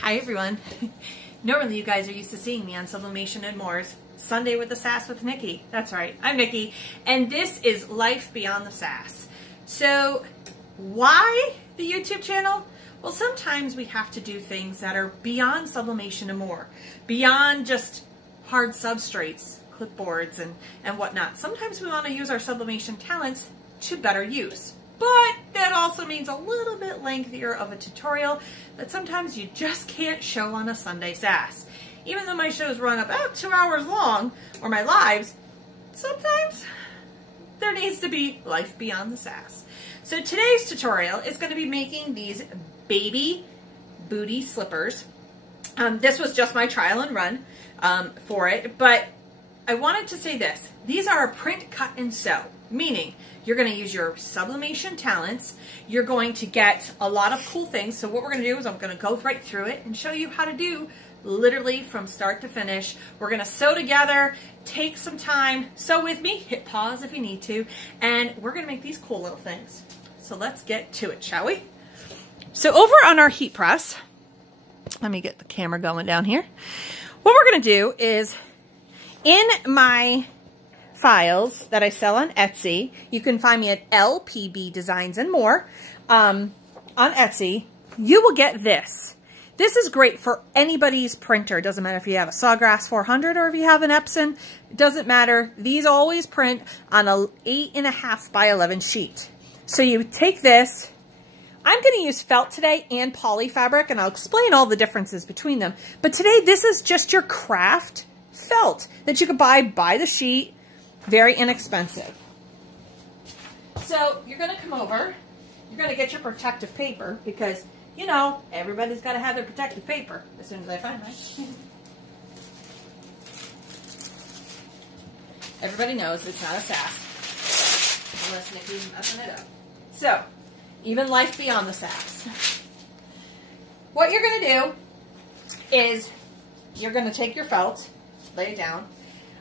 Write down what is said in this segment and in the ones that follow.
Hi everyone. Normally you guys are used to seeing me on Sublimation and More's Sunday with the Sass with Nikki. That's right, I'm Nikki, and this is Life Beyond the Sass. So why the YouTube channel? Well, sometimes we have to do things that are beyond Sublimation and More, beyond just hard substrates, clipboards and whatnot. Sometimes we want to use our sublimation talents to better use. But that also means a little bit lengthier of a tutorial that sometimes you just can't show on a Sunday Sass. Even though my shows run about 2 hours long, or my lives, sometimes there needs to be life beyond the Sass. So today's tutorial is going to be making these baby booty slippers. This was just my trial and run for it, but I wanted to say this. These are a print, cut, and sew, meaning you're going to use your sublimation talents. You're going to get a lot of cool things. So what we're going to do is I'm going to go right through it and show you how to do literally from start to finish. We're going to sew together, take some time, sew with me, hit pause if you need to, and we're going to make these cool little things. So let's get to it, shall we? So over on our heat press, let me get the camera going down here. What we're going to do is in my files that I sell on Etsy, you can find me at LPB Designs and More on Etsy. You will get this. This is great for anybody's printer. It doesn't matter if you have a Sawgrass 400 or if you have an Epson. It doesn't matter. These always print on a 8.5 by 11 sheet. So you take this. I'm going to use felt today and poly fabric, and I'll explain all the differences between them. But today, this is just your craft felt that you could buy by the sheet. Very inexpensive. So you're going to come over, you're going to get your protective paper because, you know, everybody's got to have their protective paper as soon as I find mine. Everybody knows it's not a sass unless Nikki's messing it up. So, even life beyond the sass. What you're going to do is you're going to take your felt, lay it down.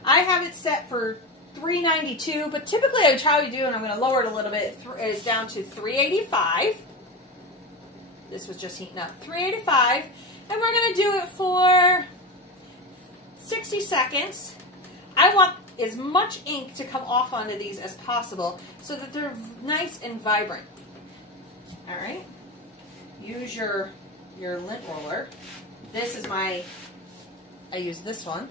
I have it set for $3.92, but typically I would try to do, and I'm going to lower it a little bit, is down to $3.85. This was just heating up. $3.85, and we're going to do it for 60 seconds. I want as much ink to come off onto these as possible so that they're nice and vibrant. All right. Use your lint roller. This is I use this one.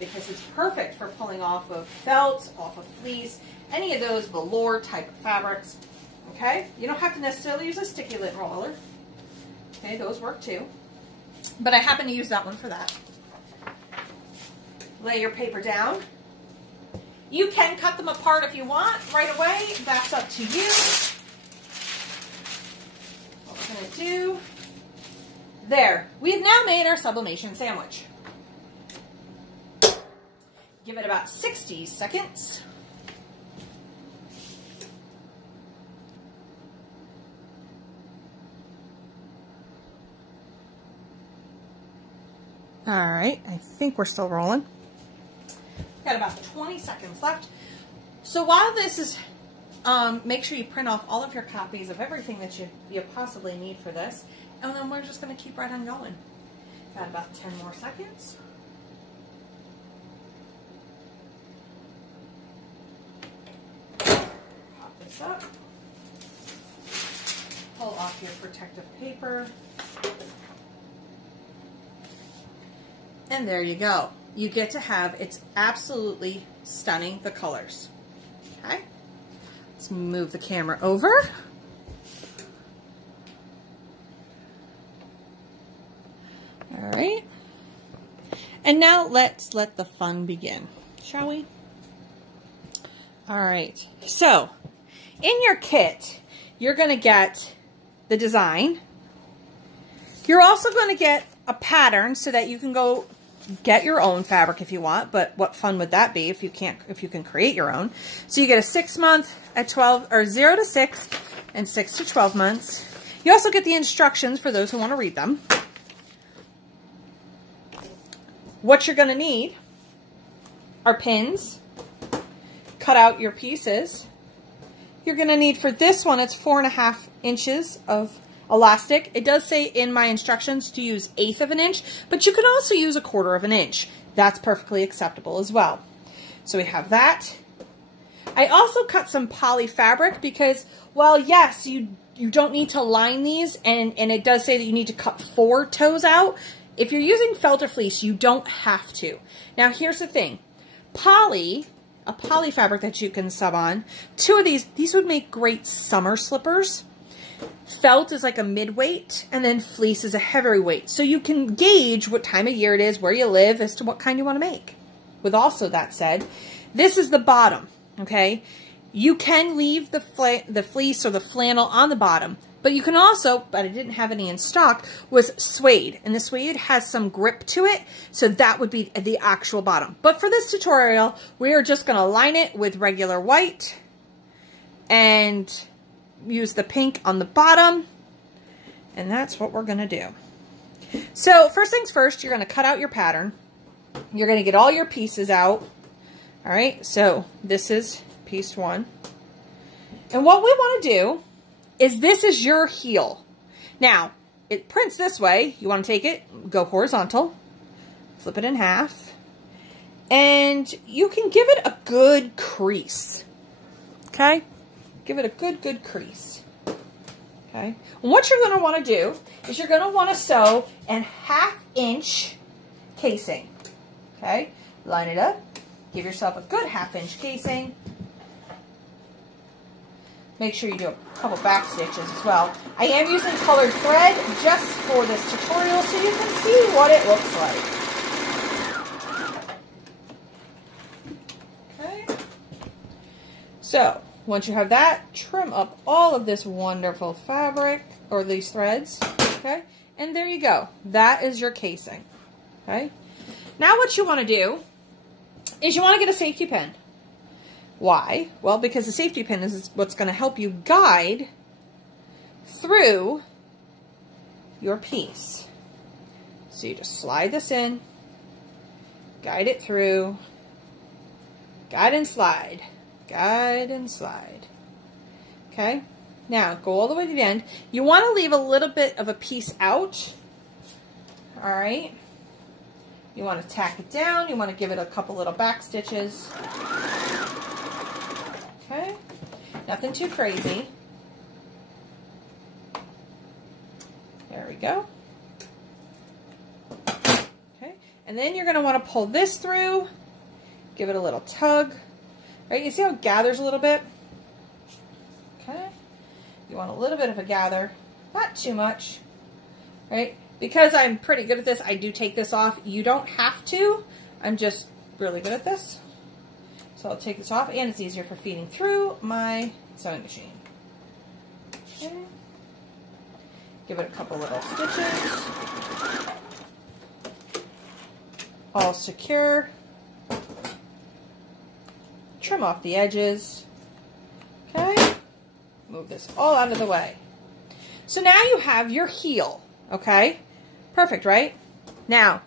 Because it's perfect for pulling off of felt, off of fleece, any of those velour type of fabrics. Okay? You don't have to necessarily use a sticky lint roller. Okay, those work too. But I happen to use that one for that. Lay your paper down. You can cut them apart if you want right away. That's up to you. What we're going to do. There. We've now made our sublimation sandwich. Give it about 60 seconds. All right, I think we're still rolling. Got about 20 seconds left. So while this is, make sure you print off all of your copies of everything that you possibly need for this, and then we're just going to keep right on going. Got about 10 more seconds. Up. Pull off your protective paper. And there you go. You get to have, it's absolutely stunning, the colors. Okay? Let's move the camera over. All right. And now let's let the fun begin, shall we? All right. So, in your kit, you're going to get the design. You're also going to get a pattern so that you can go get your own fabric if you want, but what fun would that be if you can create your own? So you get a 6 month at 12, or 0 to 6 and 6 to 12 months. You also get the instructions for those who want to read them. What you're going to need are pins. Cut out your pieces. You're going to need, for this one, it's 4.5 inches of elastic. It does say in my instructions to use 1/8 of an inch, but you can also use 1/4 of an inch. That's perfectly acceptable as well. So we have that. I also cut some poly fabric because, well, yes, you don't need to line these, and it does say that you need to cut 4 toes out. If you're using felt or fleece, you don't have to. Now, here's the thing. A poly fabric that you can sub on, 2 of these would make great summer slippers. Felt is like a mid-weight, and then fleece is a heavyweight. So you can gauge what time of year it is, where you live, as to what kind you want to make. With also that said, this is the bottom, okay? You can leave the fleece or the flannel on the bottom, but you can also, but I didn't have any in stock, was suede. And the suede has some grip to it, so that would be the actual bottom. But for this tutorial, we are just going to line it with regular white and use the pink on the bottom, and that's what we're going to do. So first things first, you're going to cut out your pattern. You're going to get all your pieces out. All right, so this is piece 1. And what we want to do is, this is your heel. Now, it prints this way. You want to take it, go horizontal, flip it in half, and you can give it a good crease. Okay? Give it a good crease. Okay? And what you're going to want to do is you're going to want to sew an 1/2 inch casing. Okay? Line it up. Give yourself a good 1/2 inch casing. Make sure you do a couple back stitches as well. I am using colored thread just for this tutorial so you can see what it looks like. Okay. So, once you have that, trim up all of this wonderful fabric, or these threads, okay? And there you go. That is your casing, okay? Now what you want to do is you want to get a safety pin. Why? Well, because the safety pin is what's going to help you guide through your piece. So you just slide this in, guide it through, guide and slide, guide and slide. Okay? Now, go all the way to the end. You want to leave a little bit of a piece out. All right? You want to tack it down. You want to give it a couple little back stitches. Okay? Nothing too crazy. There we go. Okay? And then you're going to want to pull this through. Give it a little tug. Right? You see how it gathers a little bit? Okay? You want a little bit of a gather. Not too much. Right? Because I'm pretty good at this, I do take this off. You don't have to. I'm just really good at this. So I'll take this off, and it's easier for feeding through my sewing machine. Okay. Give it a couple little stitches. All secure. Trim off the edges. Okay. Move this all out of the way. So now you have your heel. Okay. Perfect, right? Now,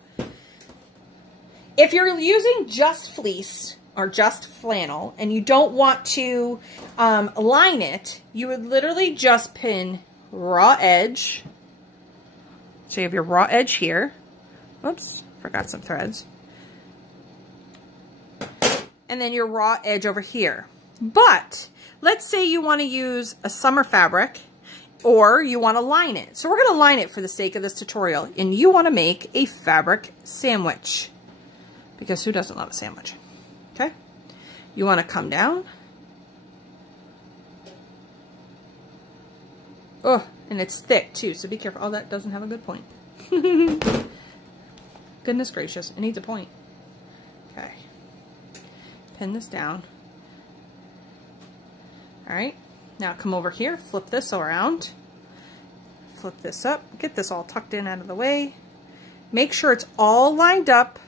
if you're using just fleece or just flannel and you don't want to line it, you would literally just pin raw edge. So you have your raw edge here. Oops, forgot some threads. And then your raw edge over here. But let's say you want to use a summer fabric, or you want to line it. So we're going to line it for the sake of this tutorial. And you want to make a fabric sandwich. Because who doesn't love a sandwich? Okay? You want to come down. Oh, and it's thick too, so be careful. Oh, that doesn't have a good point. Goodness gracious, it needs a point. Okay. Pin this down. Alright. Now come over here, flip this around, flip this up, get this all tucked in out of the way. Make sure it's all lined up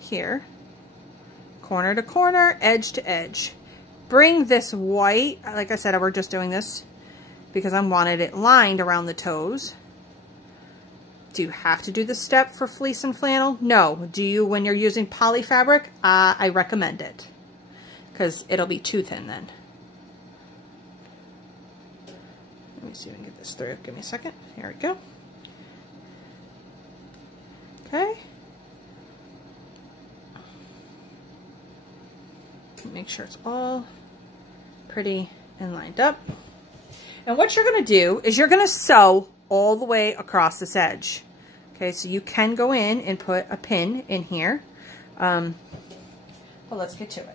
here, corner to corner, edge to edge. Bring this white, like I said, we're just doing this because I wanted it lined around the toes. Do you have to do this step for fleece and flannel? No. Do you when you're using poly fabric? I recommend it because it'll be too thin then. Let me see if I can get this through. Give me a second. Here we go. Okay. Make sure it's all pretty and lined up. And what you're going to do is you're going to sew all the way across this edge. Okay, so you can go in and put a pin in here. But let's get to it.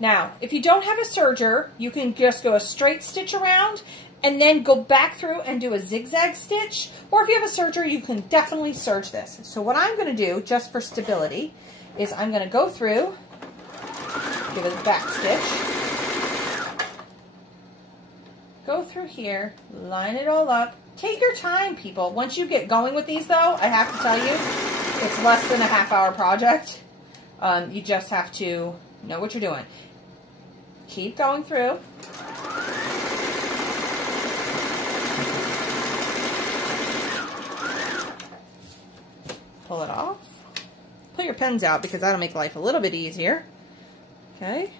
Now, if you don't have a serger, you can just go a straight stitch around and then go back through and do a zigzag stitch. Or if you have a serger, you can definitely serge this. So what I'm going to do, just for stability, is I'm going to go through, give it a back stitch, go through here, line it all up. Take your time, people. Once you get going with these, though, I have to tell you, it's less than a half-hour project. You just have to know what you're doing. Keep going through. Pull it off. Pull your pins out because that'll make life a little bit easier. Okay.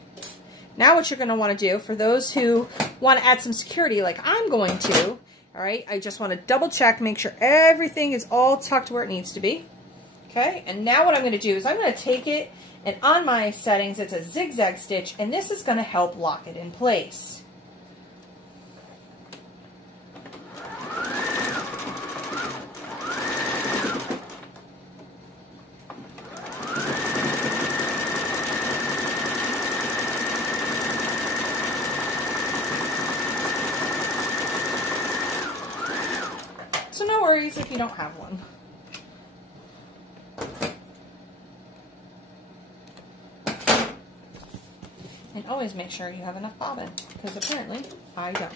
Now what you're going to want to do, for those who want to add some security like I'm going to, all right, I just want to double check, make sure everything is all tucked where it needs to be. Okay, and now what I'm going to do is I'm going to take it, and on my settings it's a zigzag stitch, and this is going to help lock it in place. So no worries if you don't have one. And always make sure you have enough bobbin, because apparently I don't.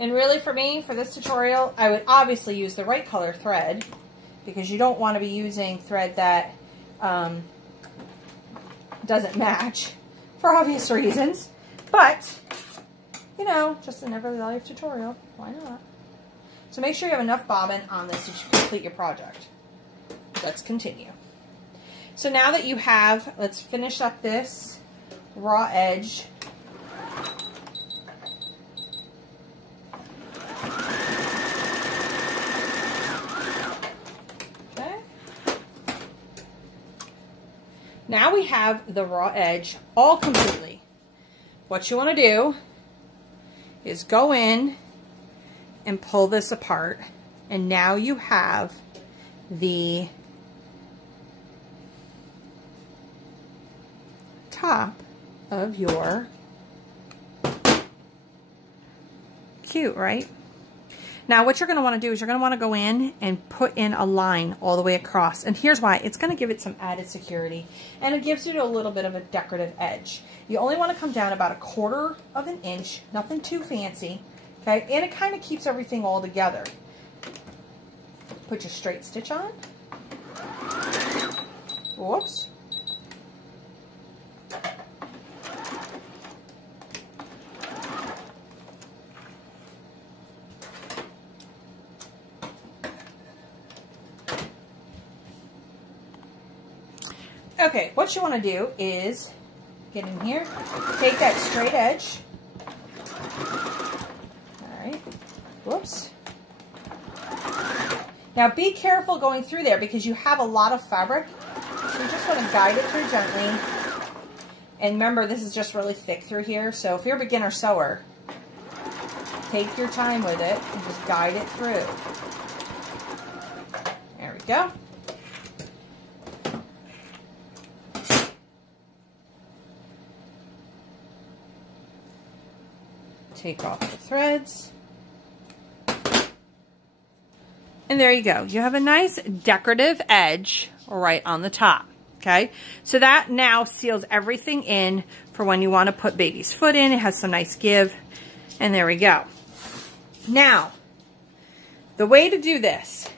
And really for me, for this tutorial, I would obviously use the right color thread, because you don't want to be using thread that doesn't match for obvious reasons. But, you know, just an everyday life tutorial. Why not? So make sure you have enough bobbin on this to complete your project. Let's continue. So now that you have, let's finish up this raw edge. Now we have the raw edge all completely. What you want to do is go in and pull this apart, and now you have the top of your cute, right? Now what you're going to want to do is you're going to want to go in and put in a line all the way across. And here's why. It's going to give it some added security, and it gives you a little bit of a decorative edge. You only want to come down about 1/4 of an inch, nothing too fancy, okay? And it kind of keeps everything all together. Put your straight stitch on. Whoops. Okay, what you want to do is get in here, take that straight edge. All right, whoops. Now be careful going through there because you have a lot of fabric. So you just want to guide it through gently. And remember, this is just really thick through here. So if you're a beginner sewer, take your time with it and just guide it through. There we go. Take off the threads. And there you go. You have a nice decorative edge right on the top. Okay, so that now seals everything in for when you want to put baby's foot in. It has some nice give. And there we go. Now, the way to do this,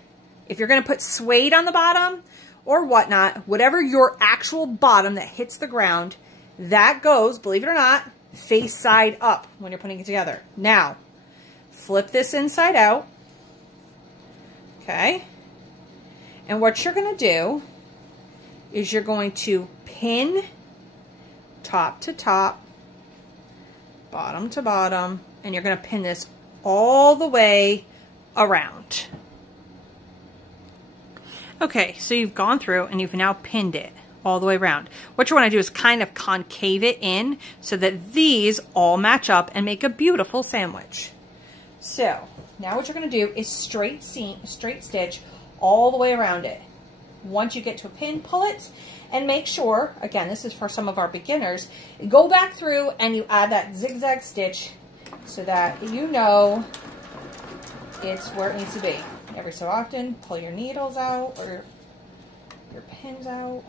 if you're going to put suede on the bottom, or whatnot, whatever your actual bottom that hits the ground, that goes, believe it or not, face side up when you're putting it together. Now, flip this inside out. Okay. And what you're going to do is you're going to pin top to top, bottom to bottom, and you're going to pin this all the way around. Okay, so you've gone through and you've now pinned it all the way around. What you want to do is kind of concave it in so that these all match up and make a beautiful sandwich. So now what you're going to do is straight stitch all the way around it. Once you get to a pin, pull it and make sure, again, this is for some of our beginners, go back through and you add that zigzag stitch so that you know it's where it needs to be. Every so often, pull your needles out or your pins out.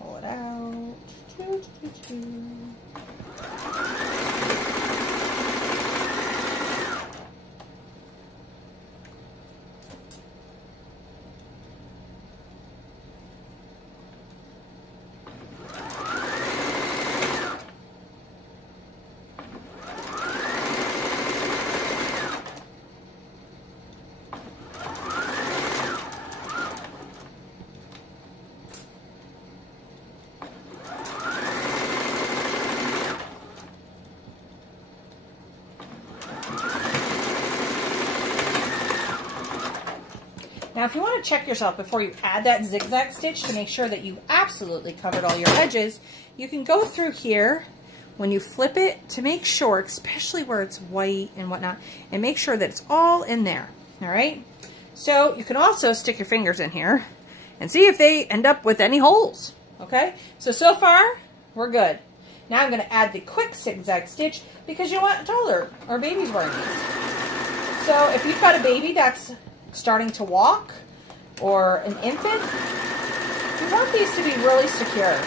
Pull it out. Now, if you want to check yourself before you add that zigzag stitch to make sure that you absolutely covered all your edges, you can go through here when you flip it to make sure, especially where it's white and whatnot, and make sure that it's all in there, all right? So you can also stick your fingers in here and see if they end up with any holes, okay? So far, we're good. Now I'm going to add the quick zigzag stitch because you want a toddler or baby's wearing these. So if you've got a baby that's starting to walk or an infant, you want these to be really secure.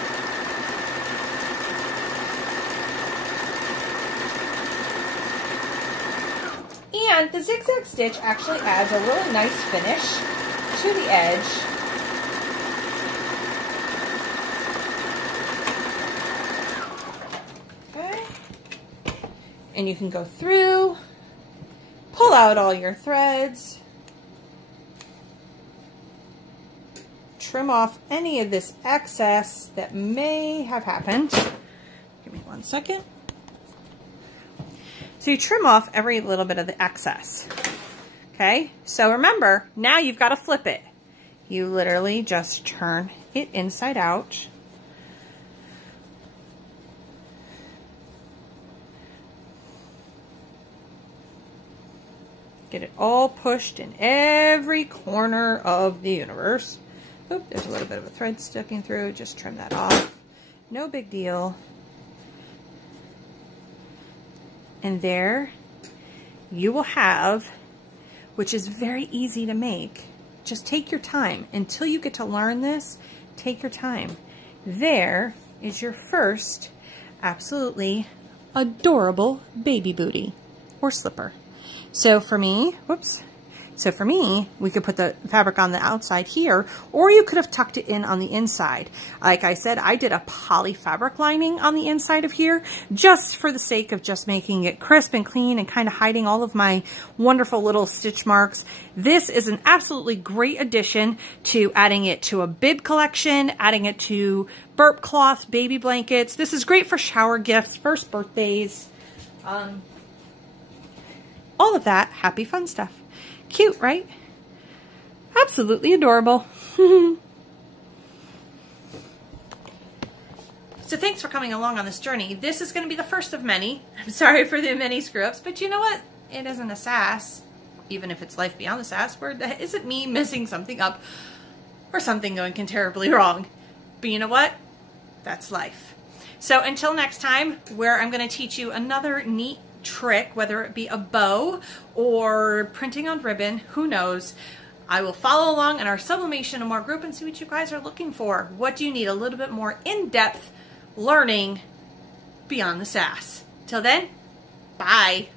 And the zigzag stitch actually adds a really nice finish to the edge. Okay. And you can go through, pull out all your threads, trim off any of this excess that may have happened. Give me 1 second. So you trim off every little bit of the excess. Okay, so remember, now you've got to flip it. You literally just turn it inside out. Get it all pushed in every corner of the universe. Oop, there's a little bit of a thread sticking through. Just trim that off. No big deal. And there you will have, which is very easy to make. Just take your time. Until you get to learn this, take your time. There is your first absolutely adorable baby booty or slipper. So for me, whoops. So for me, we could put the fabric on the outside here, or you could have tucked it in on the inside. Like I said, I did a poly fabric lining on the inside of here, just for the sake of just making it crisp and clean and kind of hiding all of my wonderful little stitch marks. This is an absolutely great addition to adding it to a bib collection, adding it to burp cloths, baby blankets. This is great for shower gifts, first birthdays, all of that happy fun stuff. Cute, right? Absolutely adorable. So thanks for coming along on this journey. This is going to be the first of many. I'm sorry for the many screw-ups, but you know what? It isn't a sass, even if it's life beyond the sass, where that isn't me messing something up or something going terribly wrong. But you know what? That's life. So until next time, where I'm going to teach you another neat trick, whether it be a bow or printing on ribbon, who knows. I will follow along in our Sublimation and More group and see what you guys are looking for. What do you need? A little bit more in-depth learning beyond the sass. Till then, bye.